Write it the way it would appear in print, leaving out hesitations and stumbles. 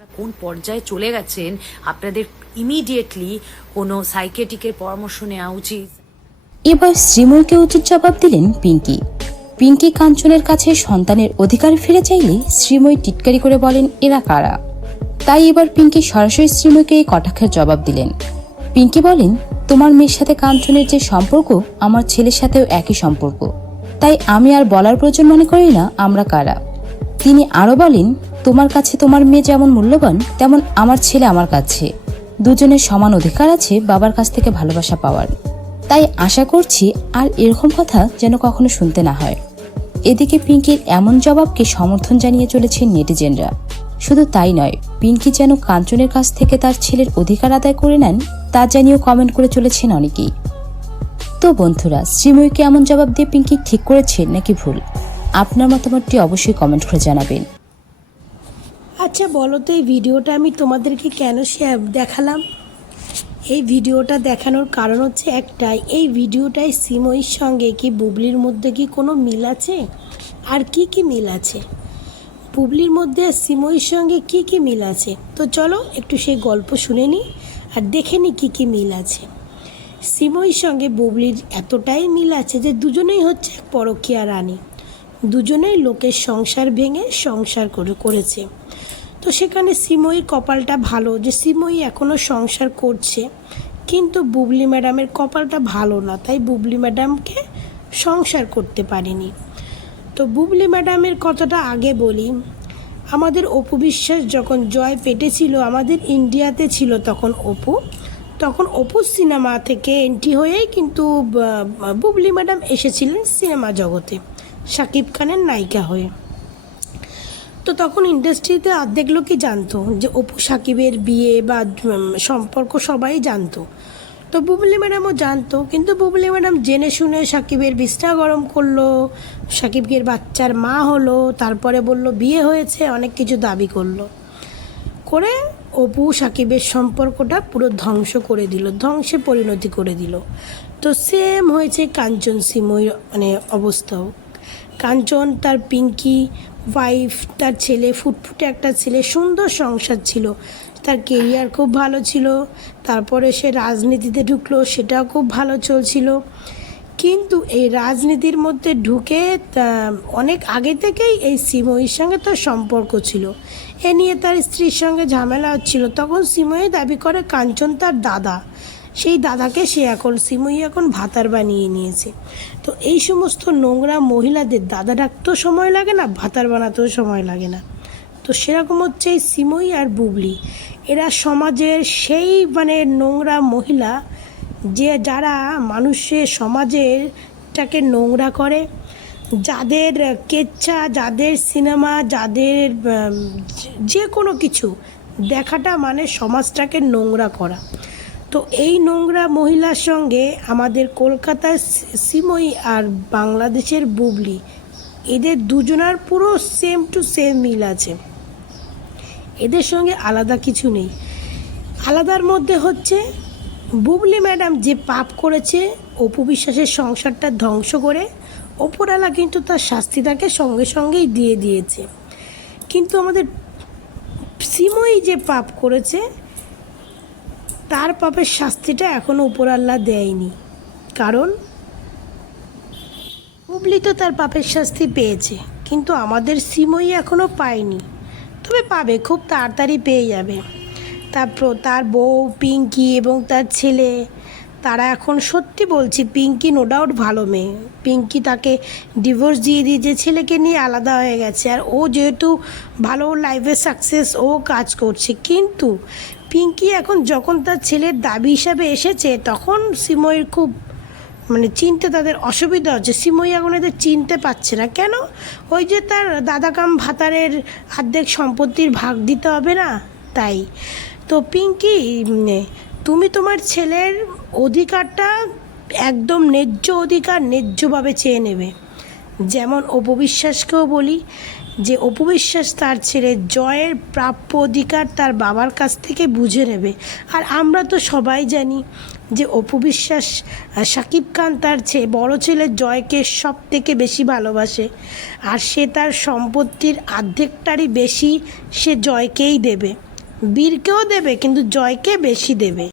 কোন পর্যায়ে চলে গেছেন আপনাদের ইমিডিয়েটলি কোনো সাইকিয়াট্রিকের পরামর্শ নেওয়া উচিত। এবার শ্রীময়ীকে উচিত জবাব দিলেন পিঙ্কি। পিঙ্কি কাঞ্চনের কাছে সন্তানের অধিকার ফিরে চাইলে শ্রীময়ী টিটকারি করে বলেন এরা কারা। তাই এবার পিঙ্কি সরাসরি শ্রীময়ীকে এই কটাক্ষের জবাব দিলেন। পিঙ্কি বলেন, তোমার মেয়ের সাথে কাঞ্চনের যে সম্পর্ক আমার ছেলের সাথেও একই সম্পর্ক, তাই আমি আর বলার প্রয়োজন মনে করি না আমরা কারা। তিনি আরও বলেন, তোমার কাছে তোমার মেয়ে যেমন মূল্যবান তেমন আমার ছেলে আমার কাছে, দুজনের সমান অধিকার আছে বাবার কাছ থেকে ভালোবাসা পাওয়ার। তাই আশা করছি আর এরকম কথা যেন কখনো শুনতে না হয়। এদিকে পিঙ্কির এমন জবাবকে সমর্থন জানিয়ে চলেছেন নেটিজেনরা। শুধু তাই নয়, পিঙ্কি যেন কাঞ্চনের কাছ থেকে তার ছেলের অধিকার আদায় করে নেন তা জানিয়েও কমেন্ট করে চলেছেন অনেকেই। তো বন্ধুরা, শ্রীময়ীকে এমন জবাব দিয়ে পিঙ্কি ঠিক করেছেন নাকি ভুল? আপনার মতামতটি অবশ্যই কমেন্ট করে জানাবেন। আচ্ছা বলো তো, এই ভিডিওটা আমি তোমাদেরকে কেন দেখালাম? এই ভিডিওটা দেখানোর কারণ হচ্ছে একটাই, এই ভিডিওটায় শ্রীময়ীর সঙ্গে কি বুবলির মধ্যে কি কোনো মিল আছে? আর কি কি মিল আছে বুবলির মধ্যে আর শ্রীময়ীর সঙ্গে কি কি মিল আছে? তো চলো একটু সেই গল্প শুনে নিই আর দেখে নিই কী কী মিল আছে। শ্রীময়ীর সঙ্গে বুবলির এতটাই মিল আছে যে দুজনেই হচ্ছে পরকীয়া রানী, দুজনেই লোকের সংসার ভেঙে সংসার করেছে। তো সেখানে শ্রীময়ীর কপালটা ভালো যে শ্রীময়ী এখনও সংসার করছে, কিন্তু বুবলি ম্যাডামের কপালটা ভালো না, তাই বুবলি ম্যাডামকে সংসার করতে পারেনি। তো বুবলি ম্যাডামের কথাটা আগে বলি। আমাদের অপু বিশ্বাস যখন জয় পেটে ছিল, আমাদের ইন্ডিয়াতে ছিল তখন অপুর সিনেমা থেকে এন্ট্রি হয়েই কিন্তু বুবলি ম্যাডাম এসেছিলেন সিনেমা জগতে শাকিব খানের নায়িকা হয়ে। তো তখন ইন্ডাস্ট্রিতে অর্ধেক লোকই জানতো যে অপু সাকিবের বিয়ে বা সম্পর্ক সবাই জানতো। তো বুবলি ম্যাডামও জানতো, কিন্তু বুবলি ম্যাডাম জেনে শুনে সাকিবের বিছনা গরম করলো, সাকিবের বাচ্চার মা হলো, তারপরে বলল বিয়ে হয়েছে, অনেক কিছু দাবি করে অপু সাকিবের সম্পর্কটা পুরো ধ্বংসে পরিণতি করে দিল। তো সেম হয়েছে কাঞ্চন শ্রীময়ীর অবস্থাও। কাঞ্চন তার পিঙ্কি ওয়াইফ, তার ছেলে ফুটফুটে একটা ছেলে, সুন্দর সংসার ছিল, তার কেরিয়ার খুব ভালো ছিল, তারপরে সে রাজনীতিতে ঢুকলো, সেটাও খুব ভালো চলছিল। কিন্তু এই রাজনীতির মধ্যে ঢুকে অনেক আগে থেকেই এই শ্রীময়ীর সঙ্গে তার সম্পর্ক ছিল, এ নিয়ে তার স্ত্রীর সঙ্গে ঝামেলা হচ্ছিল। তখন শ্রীময়ী দাবি করে কাঞ্চন তার দাদা, সেই দাদাকে শ্রীময়ী এখন ভাতার বানিয়ে নিয়েছে। তো এই সমস্ত নোংরা মহিলাদের দাদা ডাকতেও সময় লাগে না, ভাতার বানাতেও সময় লাগে না। তো সেরকম হচ্ছে এই শ্রীময়ী আর বুবলি, এরা সমাজের সেই নোংরা মহিলা যারা মানুষের সমাজেরটাকে নোংরা করে, যাদের কেচ্ছা, যাদের সিনেমা, যাদের যে কোনো কিছু দেখাটা সমাজটাকে নোংরা করা। তো এই নোংরা মহিলার সঙ্গে আমাদের কলকাতার শ্রীময়ী আর বাংলাদেশের বুবলি, এদের দুজনার পুরো সেম টু সেম মিল আছে, এদের সঙ্গে আলাদা কিছু নেই। আলাদার মধ্যে হচ্ছে বুবলি ম্যাডাম যে পাপ করেছে অপু বিশ্বাসের সংসারটা ধ্বংস করে, ওপরওয়ালা কিন্তু তার শাস্তি তাকে সঙ্গে সঙ্গেই দিয়ে দিয়েছে। কিন্তু আমাদের শ্রীময়ী যে পাপ করেছে তার পাপের শাস্তিটা এখনও উপরওয়ালা দেয়নি, কারণ বুবলি তো তার পাপের শাস্তি পেয়েছে, কিন্তু আমাদের শ্রীময়ী এখনও পায়নি, তবে পাবে, খুব তাড়াতাড়ি পেয়ে যাবে। তারপর তার বউ পিঙ্কি এবং তার ছেলে, তারা এখন সত্যি বলছি পিঙ্কি নো ডাউট ভালো মেয়ে, পিঙ্কি তাকে ডিভোর্স দিয়ে দিয়েছে, ছেলেকে নিয়ে আলাদা হয়ে গেছে, আর ও যেহেতু ভালো লাইফে সাকসেস, ও কাজ করছে। কিন্তু পিঙ্কি এখন যখন তার ছেলের দাবি হিসাবে এসেছে, তখন শ্রীময়ীর খুব চিনতে তাদের অসুবিধা হচ্ছে। শ্রীময়ী এখন এদের চিনতে পারছে না, কেন? ওই যে তার দাদাকাম ভাতারের অর্ধেক সম্পত্তির ভাগ দিতে হবে না, তাই। তো পিঙ্কি, তুমি তোমার ছেলের অধিকারটা একদম ন্যায্য অধিকার ন্যায্যভাবে চেয়ে নেবে। যেমন অপু বিশ্বাসকেও বলি যে অপু বিশ্বাস তার ছেলে জয়ের প্রাপ্য অধিকার তার বাবার কাছ থেকে বুঝে নেবে। আর আমরা তো সবাই জানি যে অপু বিশ্বাস, শাকিব খান তার বড় ছেলে জয়কে সব থেকে বেশি ভালোবাসে, আর সে তার সম্পত্তির অর্ধেকটারই বেশি সে জয়কেই দেবে। বীরকেও দেবে কিন্তু জয়কে বেশি দেবে।